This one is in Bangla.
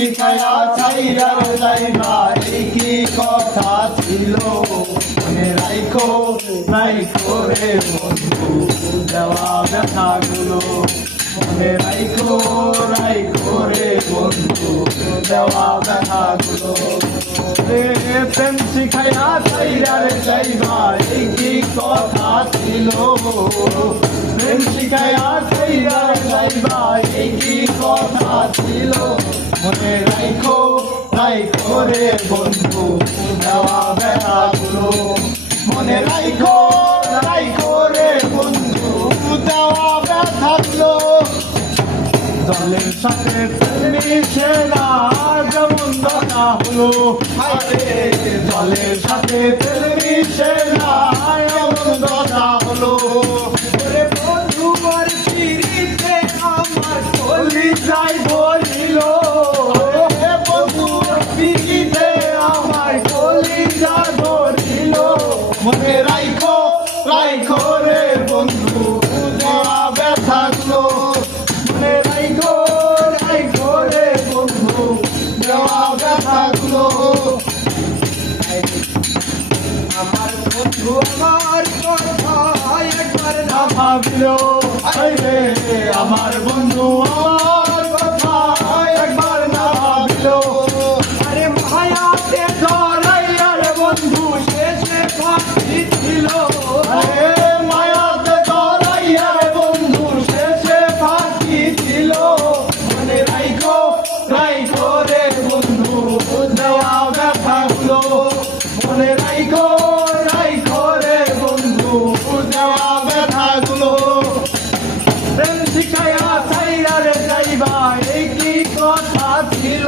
শিখায়া ছাইরা যাইবা এই কি কথা ছিল মনে রাইখো রাইখো রে বন্ধু দেওয়া ব্যথাগুলো মনে রাইখো রাইখো রে বন্ধু দেওয়া ব্যথাগুলো প্রেম শিখায়া ছাইরা যাইবা এই কি কথা ছিল প্রেম শিখায়া ছাইরা যাইবা এই কি কথা ছিল মনে রাইখো রাইখো রে বন্ধু দেওয়া ব্যথাগুলো মনে রাইখো রাইখো রে বন্ধু দেওয়া ব্যথাগুলো দলের সাথে মিশে না যেমন দশা হলো দলের সাথে মিশে না এমন দশা হলো বন্ধু আর পিড়িতে আমার কলি যাই বলিল বন্ধু পিড়িতে আমার কলি যাই বলিল মনে রাইখো রাইখো রে বন্ধু দেওয়া ব্যথাগুলো মনে রাইখো রাইখো রে বন্ধু দেওয়া ব্যথাগুলো আমার বন্ধু আমার কথা একবার না ভাবিল আমার বন্ধু আমার কথা একবার না ভাবিল আরে মায়াতে ধরাইয়া রে বন্ধু শেষে ফাঁকি ছিল মায়াতে ধরাইয়া রে বন্ধু শেষে ফাঁকি ছিল মনে রাইখো রাইখো রে বন্ধু দেওয়া ব্যথাগুলো মনে রাইখো রাইখো রে বন্ধু দেওয়া ব্যথাগুলো প্রেম শিখায়া ছাইরা রে যাইবা এই কি কথা ছিল